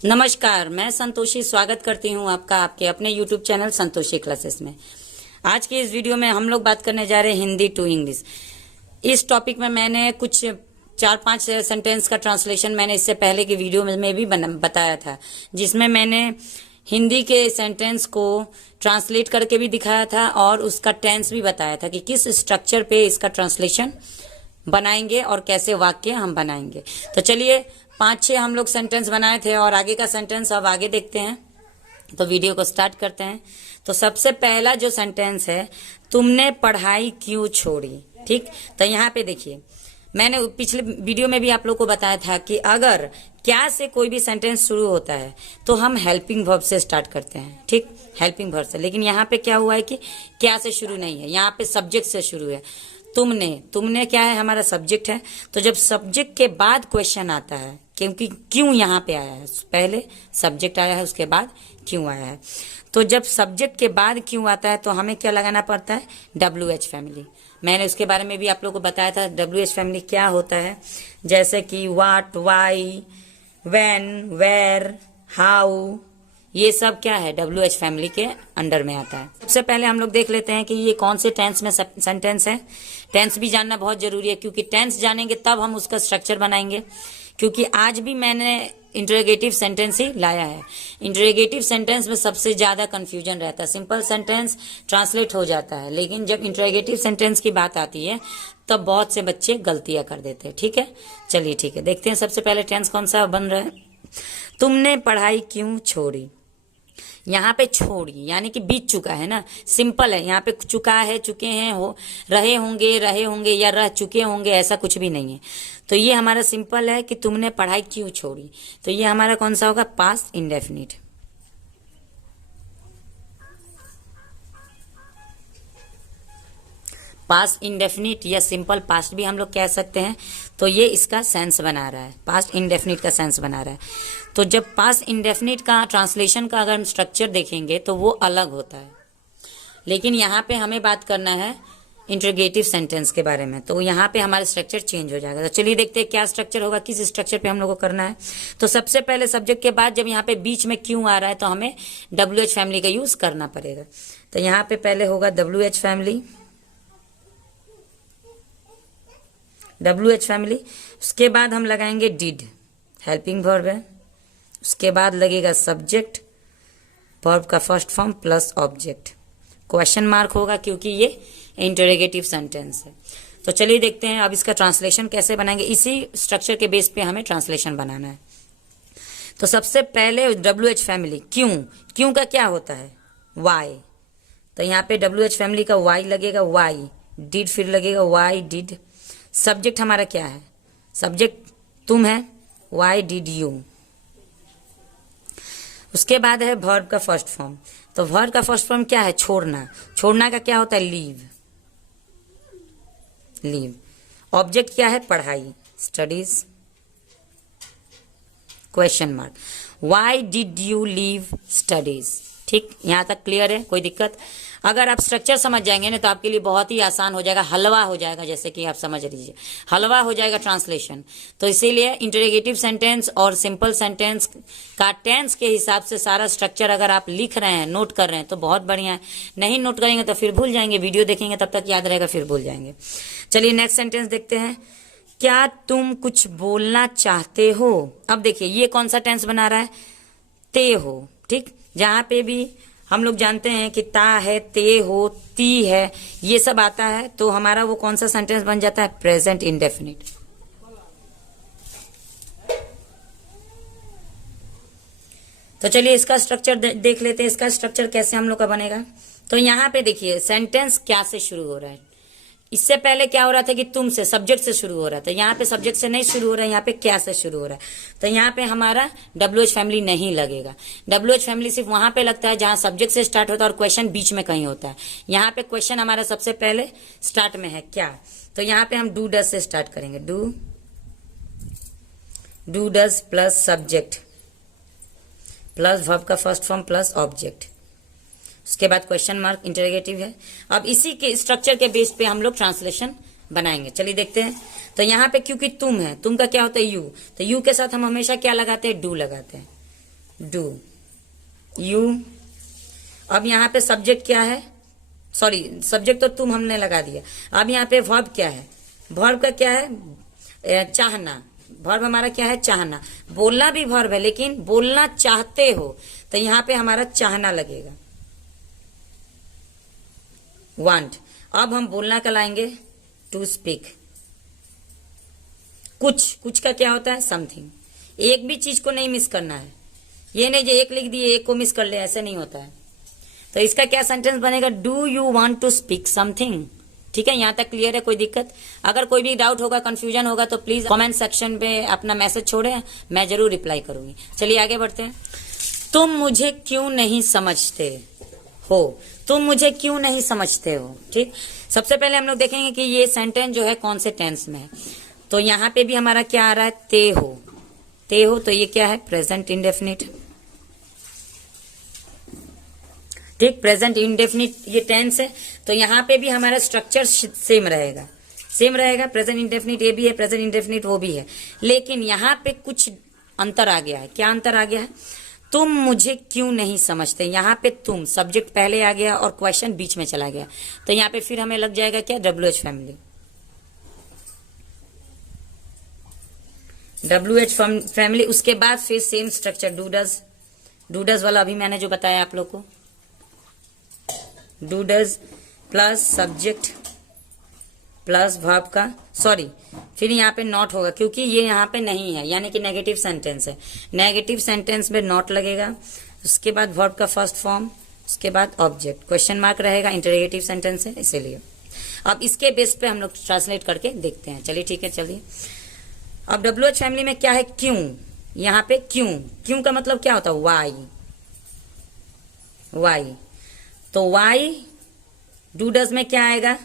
नमस्कार, मैं संतोषी स्वागत करती हूं आपका आपके अपने YouTube चैनल संतोषी क्लासेस में। आज की इस वीडियो में हम लोग बात करने जा रहे हैं हिंदी टू इंग्लिश। इस टॉपिक में मैंने कुछ 4-5 सेंटेंस का ट्रांसलेशन मैंने इससे पहले की वीडियो में भी बताया था, जिसमें मैंने हिंदी के सेंटेंस को ट्रांसलेट करके भी दिखाया था और उसका टेंस भी बताया था कि किस स्ट्रक्चर पे इसका ट्रांसलेशन बनाएंगे और कैसे वाक्य हम बनाएंगे। तो चलिए 5-6 हम लोग सेंटेंस बनाए थे और आगे का सेंटेंस अब आगे देखते हैं। तो वीडियो को स्टार्ट करते हैं। तो सबसे पहला जो सेंटेंस है, तुमने पढ़ाई क्यों छोड़ी। ठीक, तो यहाँ पे देखिए, मैंने पिछले वीडियो में भी आप लोग को बताया था कि अगर क्या से कोई भी सेंटेंस शुरू होता है तो हम हेल्पिंग वर्ब से स्टार्ट करते हैं। ठीक, हेल्पिंग वर्ब से। लेकिन यहाँ पे क्या हुआ है कि क्या से शुरू नहीं है, यहाँ पे सब्जेक्ट से शुरू है। तुमने क्या है, हमारा सब्जेक्ट है। तो जब सब्जेक्ट के बाद क्वेश्चन आता है, क्योंकि क्यों यहाँ पे आया है, पहले सब्जेक्ट आया है उसके बाद क्यों आया है। तो जब सब्जेक्ट के बाद क्यों आता है तो हमें क्या लगाना पड़ता है, WH फैमिली। मैंने उसके बारे में भी आप लोगों को बताया था WH फैमिली क्या होता है। जैसे कि what, why, when, where, how, ये सब क्या है, WH फैमिली के अंडर में आता है। सबसे पहले हम लोग देख लेते हैं कि ये कौन से टेंस में सेंटेंस है। टेंस भी जानना बहुत जरूरी है, क्योंकि टेंस जानेंगे तब हम उसका स्ट्रक्चर बनाएंगे। क्योंकि आज भी मैंने इंटरोगेटिव सेंटेंस ही लाया है। इंटरोगेटिव सेंटेंस में सबसे ज्यादा कंफ्यूजन रहता है। सिंपल सेंटेंस ट्रांसलेट हो जाता है, लेकिन जब इंटरोगेटिव सेंटेंस की बात आती है तब बहुत से बच्चे गलतियां कर देते हैं। ठीक है, चलिए ठीक है, देखते हैं सबसे पहले टेंस कौन सा बन रहा है। तुमने पढ़ाई क्यों छोड़ी। यहाँ पे छोड़ी यानी कि बीत चुका है ना, सिंपल है। यहाँ पे चुका है, चुके हैं, हो रहे होंगे या रह चुके होंगे, ऐसा कुछ भी नहीं है। तो ये हमारा सिंपल है कि तुमने पढ़ाई क्यों छोड़ी। तो ये हमारा कौन सा होगा, पास्ट इंडेफिनिट। पास्ट इंडेफिनिट या सिंपल पास्ट भी हम लोग कह सकते हैं। तो ये इसका सेंस बना रहा है, पास्ट इंडेफिनिट का सेंस बना रहा है। तो जब पास्ट इंडेफिनिट का ट्रांसलेशन का अगर हम स्ट्रक्चर देखेंगे तो वो अलग होता है, लेकिन यहाँ पे हमें बात करना है इंटरोगेटिव सेंटेंस के बारे में। तो यहाँ पे हमारा स्ट्रक्चर चेंज हो जाएगा। तो चलिए देखते हैं क्या स्ट्रक्चर होगा, किस स्ट्रक्चर पे हम लोग को करना है। तो सबसे पहले सब्जेक्ट के बाद जब यहाँ पे बीच में क्यों आ रहा है तो हमें WH फैमिली का यूज करना पड़ेगा। तो यहाँ पे पहले होगा WH फैमिली, WH फैमिली। उसके बाद हम लगाएंगे डिड, हेल्पिंग वर्ब है। उसके बाद लगेगा सब्जेक्ट, वर्ब का first form plus object. Question mark होगा क्योंकि ये इंटरोगेटिव सेंटेंस है। तो चलिए देखते हैं अब इसका ट्रांसलेशन कैसे बनाएंगे। इसी स्ट्रक्चर के बेस पे हमें ट्रांसलेशन बनाना है। तो सबसे पहले WH फैमिली, क्यों का क्या होता है, वाई। तो यहाँ पे WH फैमिली का वाई लगेगा, वाई डिड, फिर लगेगा वाई डिड। सब्जेक्ट हमारा क्या है, सब्जेक्ट तुम है, वाई डिड यू। उसके बाद है वर्ब का फर्स्ट फॉर्म। तो वर्ब का फर्स्ट फॉर्म क्या है, छोड़ना का क्या होता है, लीव। ऑब्जेक्ट क्या है, पढ़ाई, studies. Question mark, why did you leave studies. ठीक, यहां तक क्लियर है, कोई दिक्कत। अगर आप स्ट्रक्चर समझ जाएंगे ना तो आपके लिए बहुत ही आसान हो जाएगा, हलवा हो जाएगा, जैसे कि आप समझ लीजिए हलवा हो जाएगा ट्रांसलेशन। तो इसीलिए इंटरोगेटिव सेंटेंस और सिंपल सेंटेंस का टेंस के हिसाब से सारा स्ट्रक्चर अगर आप लिख रहे हैं, नोट कर रहे हैं तो बहुत बढ़िया है। नहीं नोट करेंगे तो फिर भूल जाएंगे, वीडियो देखेंगे तब तक याद रहेगा, फिर भूल जाएंगे। चलिए नेक्स्ट सेंटेंस देखते हैं। क्या तुम कुछ बोलना चाहते हो। अब देखिए ये कौन सा टेंस बना रहा है, ते हो। ठीक, जहां पे भी हम लोग जानते हैं कि ता है, ते हो, ती है, ये सब आता है तो हमारा वो कौन सा सेंटेंस बन जाता है, प्रेजेंट इंडेफिनिट। तो चलिए इसका स्ट्रक्चर देख लेते हैं। इसका स्ट्रक्चर कैसे हम लोग का बनेगा। तो यहाँ पे देखिए सेंटेंस क्या से शुरू हो रहा है। इससे पहले क्या हो रहा था कि तुम से, सब्जेक्ट से शुरू हो रहा था। यहाँ पे सब्जेक्ट से नहीं शुरू हो रहा है, यहाँ पे क्या से शुरू हो रहा है। तो यहाँ पे हमारा WH फैमिली नहीं लगेगा। WH फैमिली सिर्फ वहां पे लगता है जहां सब्जेक्ट से स्टार्ट होता है और क्वेश्चन बीच में कहीं होता है। यहाँ पे क्वेश्चन हमारा सबसे पहले स्टार्ट में है क्या। तो यहाँ पे हम डू डस से स्टार्ट करेंगे, do does plus subject plus verb का फर्स्ट फॉर्म प्लस ऑब्जेक्ट। उसके बाद क्वेश्चन मार्क, इंटरोगेटिव है। अब इसी के स्ट्रक्चर के बेस पे हम लोग ट्रांसलेशन बनाएंगे। चलिए देखते हैं। तो यहाँ पे क्योंकि तुम है, तुम का क्या होता है, यू। तो यू के साथ हम हमेशा क्या लगाते हैं, डू लगाते हैं। Do, you. अब यहाँ पे सब्जेक्ट क्या है, सॉरी सब्जेक्ट तो तुम हमने लगा दिया। अब यहाँ पे वर्ब क्या है, वर्ब का क्या है, चाहना। वर्ब हमारा क्या है, चाहना। बोलना भी वर्ब है, लेकिन बोलना चाहते हो तो यहाँ पे हमारा चाहना लगेगा, वांट। अब हम बोलना का लाएंगे टू स्पीक। कुछ का क्या होता है, समथिंग। एक भी चीज को नहीं मिस करना है, ये नहीं जो एक लिख दिए एक को मिस कर ले, ऐसे नहीं होता है। तो इसका क्या सेंटेंस बनेगा, do you want to speak something. ठीक है, यहां तक क्लियर है, कोई दिक्कत? अगर कोई भी डाउट होगा, कंफ्यूजन होगा तो प्लीज कमेंट सेक्शन पे अपना मैसेज छोड़े, मैं जरूर रिप्लाई करूंगी। चलिए आगे बढ़ते हैं। तुम मुझे क्यों नहीं समझते हो, तुम मुझे क्यों नहीं समझते हो। ठीक, सबसे पहले हम लोग देखेंगे कि ये सेंटेंस जो है कौन से टेंस में है। तो यहाँ पे भी हमारा क्या आ रहा है, ते हो। ते हो तो ये क्या है, प्रेजेंट इंडेफिनिट। ठीक, प्रेजेंट इंडेफिनिट ये टेंस है, तो यहाँ पे भी हमारा स्ट्रक्चर सेम रहेगा, सेम रहेगा। प्रेजेंट इंडेफिनिट ये भी है, प्रेजेंट इंडेफिनिट वो भी है, लेकिन यहाँ पे कुछ अंतर आ गया है। क्या अंतर आ गया है, तुम मुझे क्यों नहीं समझते। यहाँ पे तुम सब्जेक्ट पहले आ गया और क्वेश्चन बीच में चला गया, तो यहाँ पे फिर हमें लग जाएगा क्या, WH फैमिली। WH फैमिली, उसके बाद फिर same structure do does. Do does वाला अभी मैंने जो बताया आप लोग को, do does plus subject plus verb का, सॉरी फिर यहाँ पे नॉट होगा क्योंकि ये यहाँ पे नहीं है, यानी कि नेगेटिव सेंटेंस है। नेगेटिव सेंटेंस में नॉट लगेगा, उसके बाद वर्ब का फर्स्ट फॉर्म, उसके बाद ऑब्जेक्ट, क्वेश्चन मार्क रहेगा, इंटरोगेटिव सेंटेंस है इसीलिए। अब इसके बेस पे हम लोग ट्रांसलेट करके देखते हैं। चलिए ठीक है, चलिए। अब WH फैमिली में क्या है, क्यों। यहाँ पे क्यों, क्यों का मतलब क्या होता है, वाई। वाई, तो वाई डू डज में क्या आएगा,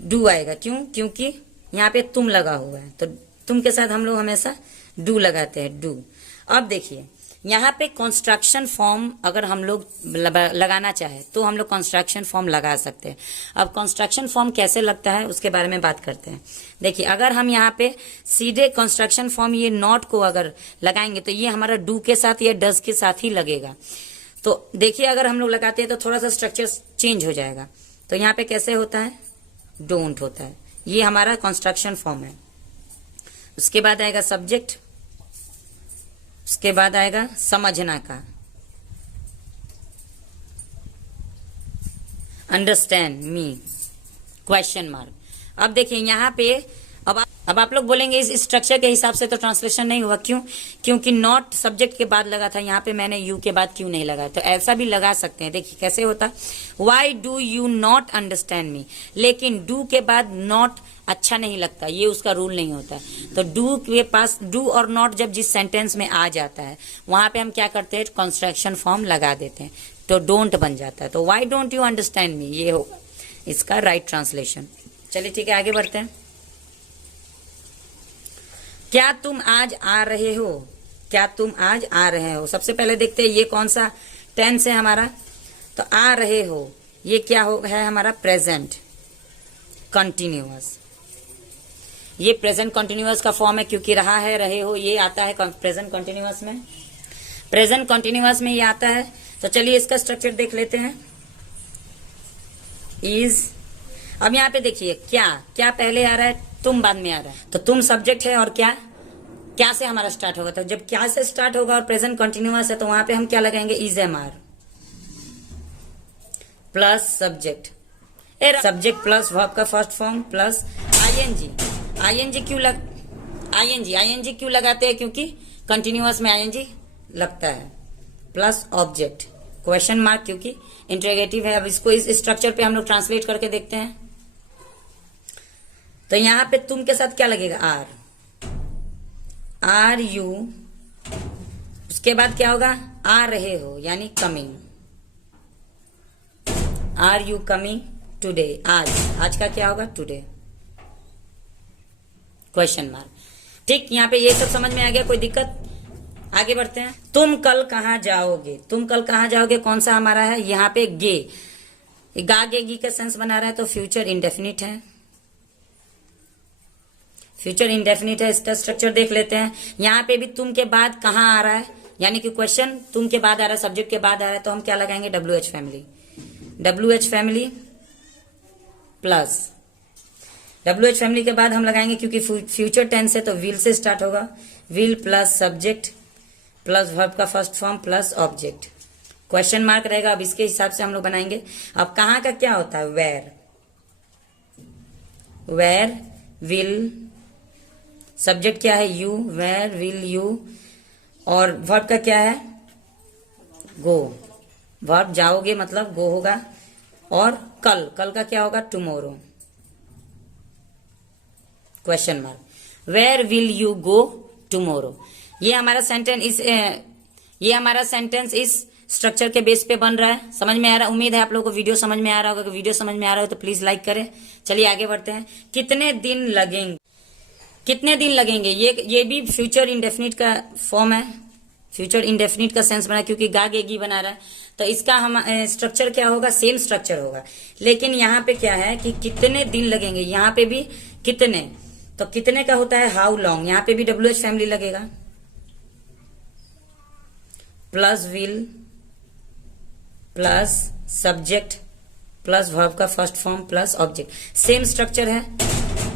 डू आएगा। क्यों, क्योंकि यहाँ पे तुम लगा हुआ है, तो तुम के साथ हम लोग हमेशा डू लगाते हैं, डू। अब देखिए यहाँ पे कंस्ट्रक्शन फॉर्म अगर हम लोग लगाना चाहे तो हम लोग कंस्ट्रक्शन फॉर्म लगा सकते हैं। अब कंस्ट्रक्शन फॉर्म कैसे लगता है उसके बारे में बात करते हैं। देखिए अगर हम यहाँ पे सीधे कंस्ट्रक्शन फॉर्म ये नॉट को अगर लगाएंगे तो ये हमारा डू के साथ या डज के साथ ही लगेगा। तो देखिए अगर हम लोग लगाते हैं तो थोड़ा सा स्ट्रक्चर चेंज हो जाएगा। तो यहाँ पे कैसे होता है, डोंट होता है, ये हमारा कंस्ट्रक्शन फॉर्म है। उसके बाद आएगा सब्जेक्ट, उसके बाद आएगा समझना का, अंडरस्टैंड मी, क्वेश्चन मार्क। अब देखिए यहाँ पे अब आप लोग बोलेंगे इस स्ट्रक्चर के हिसाब से तो ट्रांसलेशन नहीं हुआ, क्यों, क्योंकि नॉट सब्जेक्ट के बाद लगा था, यहाँ पे मैंने यू के बाद क्यों नहीं लगाया। तो ऐसा भी लगा सकते हैं। देखिए कैसे होता, why do you not understand me, लेकिन डू के बाद नॉट अच्छा नहीं लगता, ये उसका रूल नहीं होता। तो डू के पास डू और नॉट जब जिस सेंटेंस में आ जाता है वहां पे हम क्या करते हैं, कंस्ट्रक्शन फॉर्म लगा देते हैं, तो डोंट बन जाता है। तो why don't you understand me, ये होगा इसका राइट ट्रांसलेशन। चलिए ठीक है, आगे बढ़ते हैं। क्या तुम आज आ रहे हो, क्या तुम आज आ रहे हो। सबसे पहले देखते हैं ये कौन सा टेंस है हमारा। तो आ रहे हो ये क्या है हमारा, प्रेजेंट कंटिन्यूअस। ये प्रेजेंट कंटिन्यूअस का फॉर्म है, क्योंकि रहा है, रहे हो ये आता है प्रेजेंट कंटिन्यूअस में, प्रेजेंट कंटिन्यूअस में ये आता है। तो चलिए इसका स्ट्रक्चर देख लेते हैं। इज, अब यहाँ पे देखिए क्या क्या पहले आ रहा है, तुम बाद में आ रहा है। तो तुम सब्जेक्ट है और क्या क्या से हमारा स्टार्ट होगा। तो जब क्या से स्टार्ट होगा और प्रेजेंट कंटिन्यूअस है तो वहां पे हम क्या लगाएंगे, is am are plus subject, subject plus verb का first form plus ING. ING क्यों लगाते हैं, क्योंकि कंटिन्यूअस में आईएनजी लगता है, प्लस ऑब्जेक्ट क्वेश्चन मार्क क्योंकि इंटरोगेटिव है। अब इसको इस स्ट्रक्चर पे हम लोग ट्रांसलेट करके देखते हैं। तो यहां पे तुम के साथ क्या लगेगा, आर यू, उसके बाद क्या होगा, आ रहे हो यानी coming, are you coming today, आज का क्या होगा, टुडे, क्वेश्चन मार्क। ठीक, यहाँ पे ये सब समझ में आ गया, कोई दिक्कत। आगे बढ़ते हैं। तुम कल कहाँ जाओगे, तुम कल कहाँ जाओगे कौन सा हमारा है, यहाँ पे गे, गा गे गी का सेंस बना रहा है, तो फ्यूचर इंडेफिनिट है, फ्यूचर इंडेफिनिट है। इसका स्ट्रक्चर देख लेते हैं। यहाँ पे भी तुम के बाद कहाँ आ रहा है, यानी कि क्वेश्चन तुम के बाद आ रहा है, सब्जेक्ट के बाद आ रहा है, तो हम क्या लगाएंगे, WH family. WH family plus WH family के बाद हम लगाएंगे, क्योंकि फ्यूचर टेंस है तो विल से स्टार्ट होगा, will plus subject plus verb का first form plus object, question mark रहेगा। अब इसके हिसाब से हम लोग बनाएंगे। अब कहाँ का क्या होता है, वेयर विल, सब्जेक्ट क्या है, यू, वेयर विल यू, और वर्ब का क्या है, गो, वर्ब जाओगे मतलब गो होगा, और कल का क्या होगा, tomorrow, question mark, where will you go tomorrow. ये हमारा सेंटेंस इस स्ट्रक्चर के बेस पे बन रहा है। समझ में आ रहा है? उम्मीद है आप लोगों को वीडियो समझ में आ रहा होगा। कि वीडियो समझ में आ रहा हो तो प्लीज लाइक करें। चलिए आगे बढ़ते हैं। कितने दिन लगेंगे, ये भी फ्यूचर इंडेफिनिट का फॉर्म है, फ्यूचर इंडेफिनिट का सेंस बना, क्योंकि गागेगी बना रहा है, तो इसका हम स्ट्रक्चर क्या होगा, सेम स्ट्रक्चर होगा। लेकिन यहाँ पे क्या है कि कितने दिन लगेंगे, यहाँ पे भी कितने, तो कितने का होता है हाउ लॉन्ग, यहाँ पे भी WH फैमिली लगेगा, plus will plus subject plus verb का first form plus object, same structure है।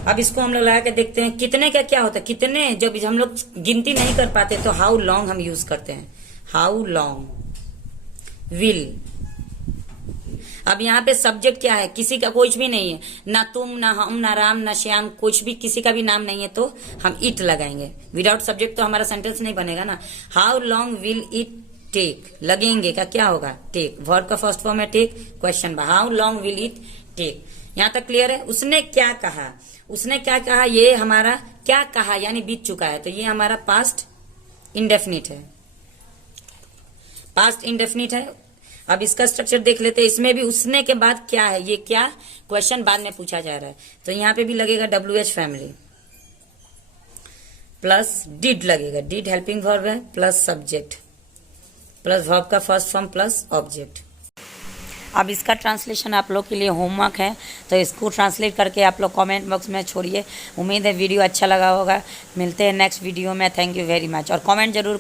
अब इसको हम लोग लगा के देखते हैं कितने का क्या होता है। कितने, जब हम लोग गिनती नहीं कर पाते तो हाउ लॉन्ग हम यूज करते हैं, हाउ लॉन्ग विल। अब यहाँ पे सब्जेक्ट क्या है, किसी का कुछ भी नहीं है, ना तुम ना हम ना राम ना श्याम, कुछ भी किसी का भी नाम नहीं है, तो हम इट लगाएंगे। विदाउट सब्जेक्ट तो हमारा सेंटेंस नहीं बनेगा ना। How long will it take, लगेंगे का क्या होगा, टेक, वर्ब का फर्स्ट फॉर्म है टेक, क्वेश्चन बा how long will it take. यहां तक क्लियर है? उसने क्या कहा, ये हमारा क्या कहा यानी बीत चुका है, तो ये हमारा पास्ट इंडेफिनिट है। अब इसका स्ट्रक्चर देख लेते हैं। इसमें भी उसने के बाद क्या है, ये क्या क्वेश्चन बाद में पूछा जा रहा है, तो यहाँ पे भी लगेगा WH फैमिली प्लस डिड लगेगा, डिड हेल्पिंग वर्ब है, प्लस सब्जेक्ट प्लस वर्ब का फर्स्ट फॉर्म प्लस ऑब्जेक्ट। अब इसका ट्रांसलेशन आप लोग के लिए होमवर्क है, तो इसको ट्रांसलेट करके आप लोग कमेंट बॉक्स में छोड़िए। उम्मीद है वीडियो अच्छा लगा होगा। मिलते हैं नेक्स्ट वीडियो में। थैंक यू वेरी मच, और कमेंट जरूर